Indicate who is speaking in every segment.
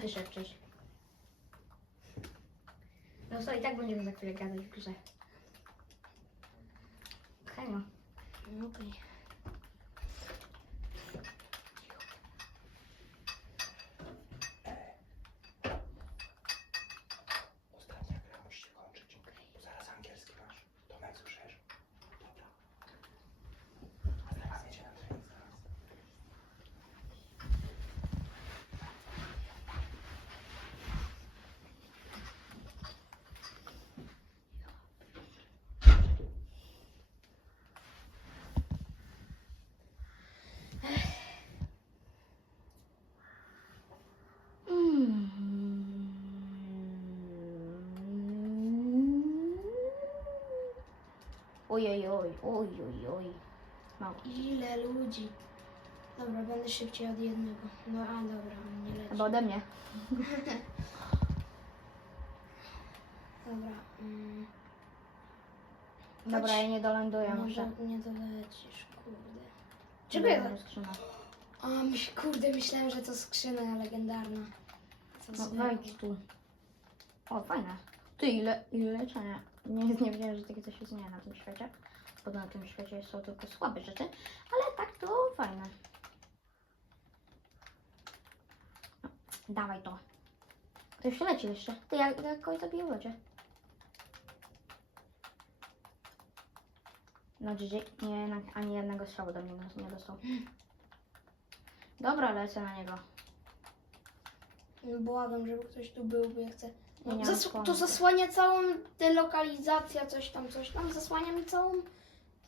Speaker 1: ty szepczesz? No co, i tak będziemy za chwilę gadać w grze. Okej, no.
Speaker 2: No Okej.
Speaker 3: Ostatnia gra musi się kończyć. Bo zaraz angielski masz. Tomek słyszysz? Dobra. A teraz jedzie na trening zaraz.
Speaker 1: Oj, oj, oj, oj, oj, oj. Mało.
Speaker 2: Ile ludzi. Dobra, będę szybciej od jednego. No a dobra, on nie leci.
Speaker 1: Albo ode mnie.
Speaker 2: Dobra. Mm,
Speaker 1: Dobra, ja nie doląduję, muszę.
Speaker 2: do, nie dolecisz, kurde. Czego ja...
Speaker 1: Dobra, skrzynę.
Speaker 2: Myśl, kurde, myślałem, że to skrzyna legendarna. Co
Speaker 1: No wejdź tu. O, fajne. Ty, ile, ile leczenia. Nie, nie wiedziałem, że takie coś istnieje na tym świecie. Bo na tym świecie są tylko słabe rzeczy. Ale tak to fajne. No, dawaj to. To już leci jeszcze. Ty, ja, ja kogoś zabiję w locie. No GG, nie, ani jednego strzału do mnie nie- dostał. Dobra, lecę na niego.
Speaker 2: Błagam, żeby ktoś tu był, bo ja chcę...
Speaker 1: Nie
Speaker 2: zas- to zasłania całą delokalizację, coś tam, coś tam. Zasłania mi całą...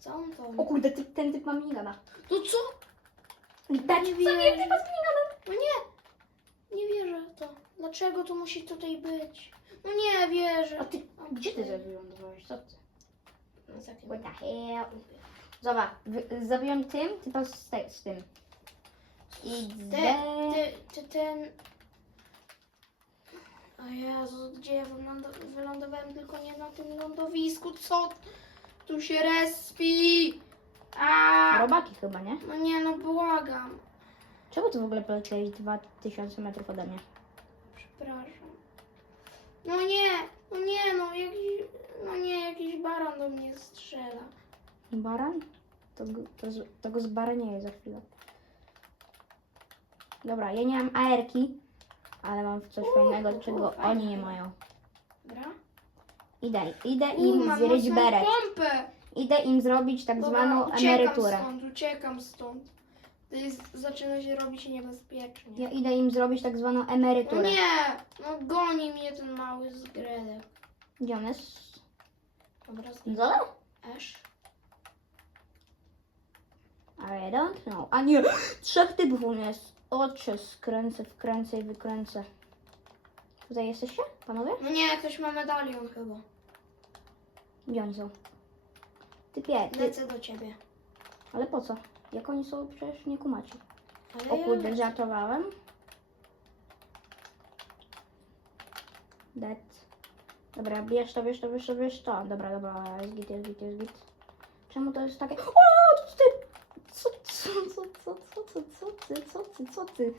Speaker 2: Całą tą...
Speaker 1: O kurde, ty, ten typ ma minigana.
Speaker 2: No co?
Speaker 1: Dać
Speaker 2: Nie
Speaker 1: sobie
Speaker 2: wierzę.
Speaker 1: typa z miniganem.
Speaker 2: No nie! Nie wierzę w to. Dlaczego to musi tutaj być? No nie wierzę.
Speaker 1: A ty, gdzie ty wylądowałeś? Co ty?
Speaker 2: No, za kim?
Speaker 1: What the hell? Zobacz, wy- zabiłem tym, typa z, te, z tym. I
Speaker 2: Ty,
Speaker 1: ze...
Speaker 2: ty, ty ten... O Jezu, gdzie ja wylądo- wylądowałem tylko nie na tym lądowisku, co tu się respi? A,
Speaker 1: Robaki chyba, nie?
Speaker 2: No nie, no błagam.
Speaker 1: Czemu ty w ogóle poleciałeś 2000 metrów ode mnie?
Speaker 2: Przepraszam. No nie, no nie, no jakiś, no nie, jakiś baran do mnie strzela.
Speaker 1: Baran? To, go- to, z- to go zbaranieje za chwilę. Dobra, ja nie mam AR-ki, ale mam coś fajnego, czego oni nie mają.
Speaker 2: Dobra?
Speaker 1: Idę, idę im
Speaker 2: mam
Speaker 1: zryć
Speaker 2: mocną
Speaker 1: beret.
Speaker 2: pompę.
Speaker 1: Idę im zrobić tak
Speaker 2: Dobra,
Speaker 1: zwaną
Speaker 2: uciekam
Speaker 1: emeryturę.
Speaker 2: stąd, uciekam stąd. To jest, zaczyna się robić niebezpiecznie.
Speaker 1: Ja idę im zrobić tak zwaną
Speaker 2: No
Speaker 1: emeryturę.
Speaker 2: nie, no goni mnie ten mały zgredek.
Speaker 1: Gdzie on jest?
Speaker 2: Dobra, z
Speaker 1: Na dole?
Speaker 2: Esz.
Speaker 1: I don't know. A nie, trzech typów u mnie jest. Oczy skręcę, wkręcę i wykręcę. Tutaj jesteście, panowie?
Speaker 2: No nie, ktoś ma medalion chyba.
Speaker 1: Gdzie oni są? Typie, ty...
Speaker 2: Lecę do ciebie.
Speaker 1: Ale po co? Jak oni są przecież nie kumaci.
Speaker 2: Ale
Speaker 1: O
Speaker 2: ja
Speaker 1: kurde,
Speaker 2: lecę.
Speaker 1: żartowałem. Dead. Dobra, bierz to, bierz to, bierz to, bierz to. Dobra, dobra, jest git, jest git, jest git. Czemu to jest takie... O, to ty! Co, co, co, co, co, co, co ty, co ty?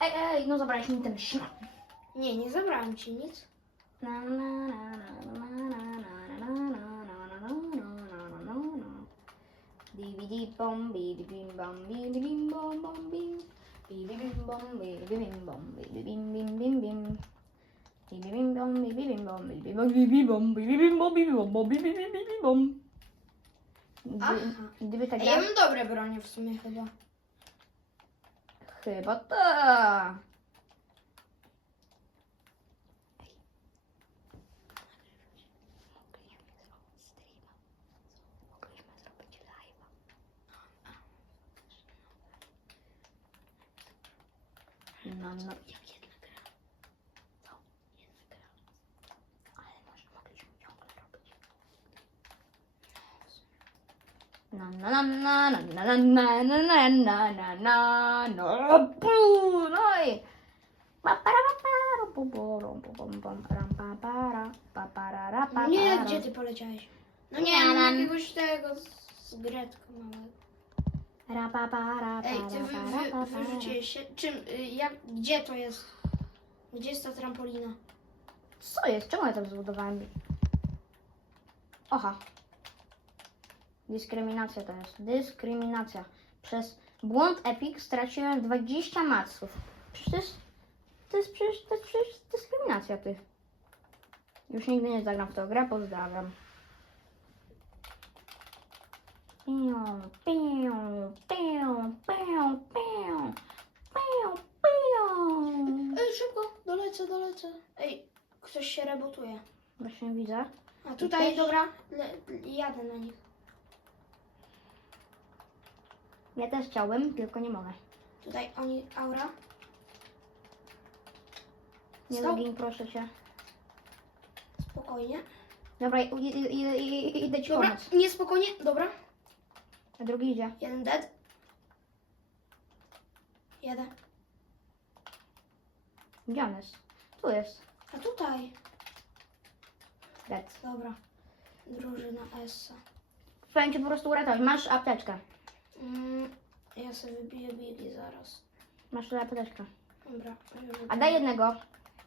Speaker 1: Ej, ej, no zabrałeś mi ten szmat.
Speaker 2: Nie, nie zabrałam ci nic.
Speaker 1: Na, na, na, na, na, na, na, na, na, na, na, na, na, na, na. Bidi bom, bidi bim bom, bidi bim bom bom bim. Bidi bim bom, bidi bim bom, bidi bim bim bim bim. Bidi bim bom, bidi bim bom, bidi bim bidi bom, bidi bim bom, bidi bom, bom, bidi bim bidi bom.
Speaker 2: Aha.
Speaker 1: Gdy- Gdyby tak
Speaker 2: Ej, ja... mam dobre bronie w sumie chyba.
Speaker 1: Chyba tak. No, no. Na na na na na na na na na na na no no i
Speaker 2: Nie, gdzie ty poleciałeś? No
Speaker 1: Nie,
Speaker 2: mam
Speaker 1: mam-
Speaker 2: jakiegoś tego z, Gretka małego. Ej, ty wy, wy, wyrzuciłeś się. Czym, y, jak, gdzie to jest? Gdzie jest ta trampolina?
Speaker 1: Co jest? Czemu ja tam zbudowałem? Oha. Dyskryminacja to jest. Dyskryminacja. Przez błąd Epic straciłem 20 maców. Przecież to jest, to jest przecież, to jest przecież dyskryminacja, ty. Już nigdy nie zagram w tą grę, pozdrawiam. Pią, pią, pią, pią, pią, pią.
Speaker 2: Ej, szybko, dolecę, dolecę. Ej, ktoś się rebotuje.
Speaker 1: Właśnie widzę.
Speaker 2: A tutaj, dobra, le, jadę na nich.
Speaker 1: Ja też chciałbym, tylko nie mogę.
Speaker 2: Tutaj oni, aura.
Speaker 1: Nie
Speaker 2: Stop.
Speaker 1: login, proszę cię.
Speaker 2: Spokojnie.
Speaker 1: Dobra, i- i- i- i- idę ci
Speaker 2: Dobra,
Speaker 1: pomóc.
Speaker 2: niespokojnie, dobra.
Speaker 1: A drugi idzie.
Speaker 2: Jeden dead. Jeden.
Speaker 1: Gdzie on jest? Tu jest.
Speaker 2: A tutaj.
Speaker 1: Dead.
Speaker 2: Dobra. Drużyna Essa.
Speaker 1: Chciałem cię po prostu uratować. Masz apteczkę.
Speaker 2: Mm, ja sobie wybiję biegi zaraz.
Speaker 1: Masz tu apteczkę.
Speaker 2: Dobra. już
Speaker 1: A daj jednego.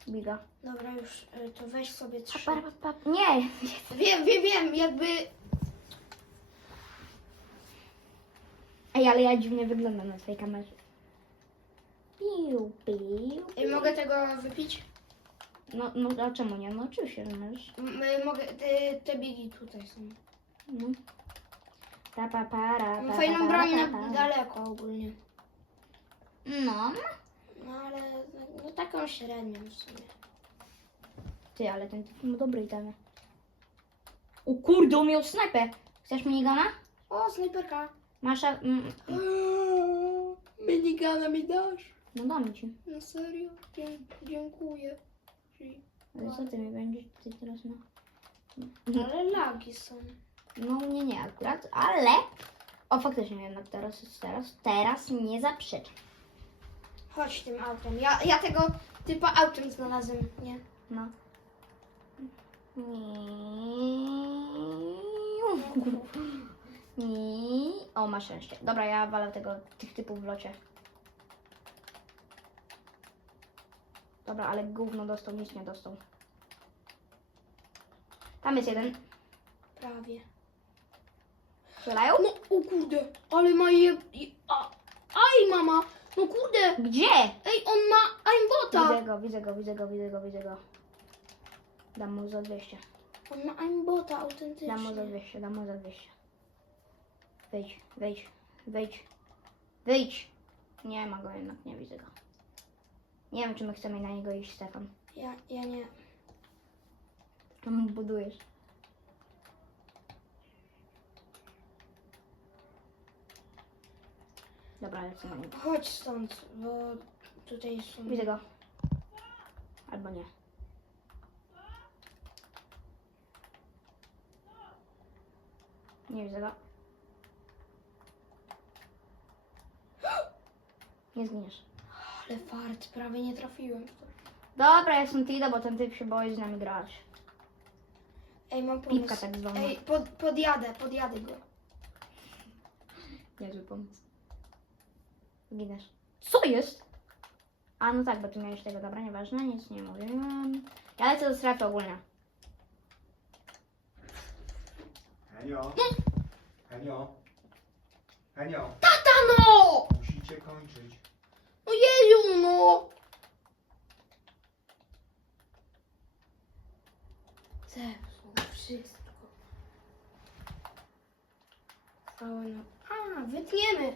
Speaker 1: Biga.
Speaker 2: Dobra, już y, to weź sobie trzy.
Speaker 1: Pa, pa, pa. Nie!
Speaker 2: Wiem, wiem, wiem, jakby...
Speaker 1: Ej, ale ja dziwnie wyglądam na twojej kamerze. Piu, piu.
Speaker 2: Ej, mogę tego wypić?
Speaker 1: No, no, a czemu nie? No oczywiście, że możesz.
Speaker 2: M- y, mogę, te, te biegi tutaj są.
Speaker 1: No. Ta, pa, pa, ra,
Speaker 2: Mam
Speaker 1: pa,
Speaker 2: fajną broń na daleko ogólnie.
Speaker 1: No.
Speaker 2: No ale no, taką średnią w sumie.
Speaker 1: Ty, ale ten typ ma dobry itemy. O kurde, on miał snajpę. Chcesz minigana?
Speaker 2: O, snajperka.
Speaker 1: Masz... a- Mm,
Speaker 2: Minigana mi dasz?
Speaker 1: no dam ci.
Speaker 2: No serio? Dzie- dziękuję.
Speaker 1: Ale co ty mi będziesz ty teraz no?
Speaker 2: Ale lagi są.
Speaker 1: No nie, nie akurat, ale... O, faktycznie jednak teraz jest teraz. Teraz nie zaprzeczam.
Speaker 2: Chodź tym autem. Ja, ja tego typa autem znalazłem, nie?
Speaker 1: No. I... O, masz szczęście. Dobra, ja walę tego, tych typów w locie. Dobra, ale gówno dostał, nic nie dostał. Tam jest jeden.
Speaker 2: Prawie.
Speaker 1: Strzelają?
Speaker 2: No, o kurde, ale ma je... A, aj, mama! No kurde!
Speaker 1: Gdzie?
Speaker 2: Ej, on ma aimbota!
Speaker 1: Widzę go, widzę go, widzę go, widzę go, widzę go. Dam mu za 200.
Speaker 2: On ma aimbota autentycznie.
Speaker 1: Dam mu za 200, dam mu za 200. Wyjdź, wyjdź, wyjdź, wyjdź. Nie ma go jednak, nie widzę go. Nie wiem, czy my chcemy na niego iść, Stefan.
Speaker 2: Ja, ja nie.
Speaker 1: Czemu budujesz? Dobra, lecę na niego.
Speaker 2: Chodź stąd, bo tutaj są...
Speaker 1: Widzę go. Albo nie. Nie widzę go. Nie zginiesz.
Speaker 2: Ale fart, prawie nie trafiłem. w to.
Speaker 1: Dobra, jestem Tida, bo ten typ się boi z nami grać.
Speaker 2: Ej, mam pomysł.
Speaker 1: Pipka tak zwana.
Speaker 2: Ej, pod, podjadę, podjadę go.
Speaker 1: Niezły pomysł. Zginiesz. Co jest? A no tak, bo ty miałeś tego, dobra, nieważne, nic nie mówiłem. Ja lecę do strefy ogólnie.
Speaker 3: Henio. Henio. Henio.
Speaker 2: Tata no!
Speaker 3: Musicie kończyć.
Speaker 2: Ojeju no! Zepsuł wszystko. Całe no... A, wytniemy!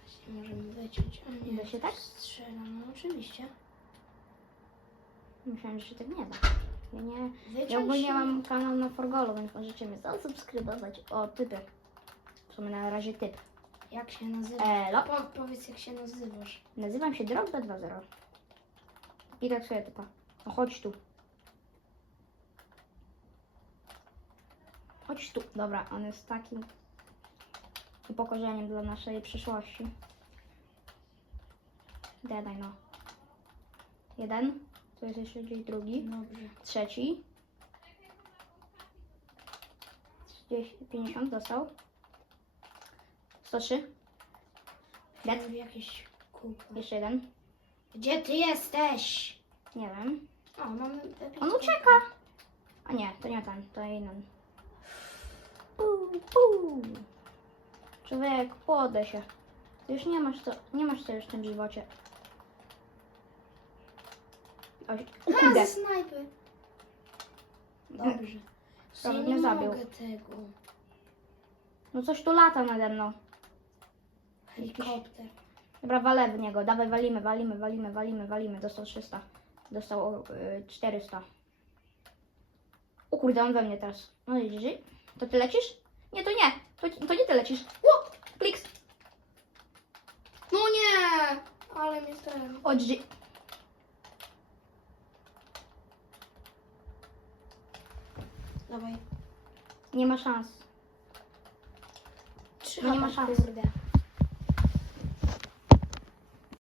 Speaker 2: Właśnie możemy wyciąć. A nie,
Speaker 1: Da się tak?
Speaker 2: Strzelam, no oczywiście.
Speaker 1: Myślałem, że się tak nie da. Ja nie...
Speaker 2: Wyciąć
Speaker 1: Ja ogólnie
Speaker 2: się-
Speaker 1: mam kanał na Forgolu, więc możecie mnie zasubskrybować. O, typy. W sumie na razie typ.
Speaker 2: Jak się nazywa?
Speaker 1: Elo.
Speaker 2: Po, powiedz jak się nazywasz.
Speaker 1: Nazywam się Drogba 2.0. I tak sobie typa. No chodź tu. Chodź tu. Dobra, on jest takim upokorzeniem dla naszej przyszłości. Dedaj no. Jeden. Tu jest jeszcze gdzieś drugi.
Speaker 2: Dobrze.
Speaker 1: Trzeci. 30, 50 dostał. 103. Dead.
Speaker 2: Jakieś kółko.
Speaker 1: Jeszcze jeden.
Speaker 2: Gdzie ty jesteś?
Speaker 1: Nie wiem.
Speaker 2: O, epicką.
Speaker 1: On ucieka. A nie, to nie ten, to jeden. Puu, puu. Człowiek, podę się. Ty już nie masz co, nie masz co już w tym żywocie. O kurde.
Speaker 2: ze snajpy. Dobrze. Ja
Speaker 1: mnie
Speaker 2: nie
Speaker 1: zabił.
Speaker 2: mogę tego.
Speaker 1: No coś tu lata nade mną.
Speaker 2: Helikopter.
Speaker 1: Dobra, walę w niego. Dawaj, walimy, walimy, walimy, walimy, walimy. Dostał 300. Dostał y, 400. O kurde, on we mnie teraz. No i GG. To ty lecisz? Nie, to nie. To, to nie ty lecisz. Ło! Kliks.
Speaker 2: No nie! Ale mnie ten...
Speaker 1: O, GG.
Speaker 2: Dawaj.
Speaker 1: Nie ma szans.
Speaker 2: Trzy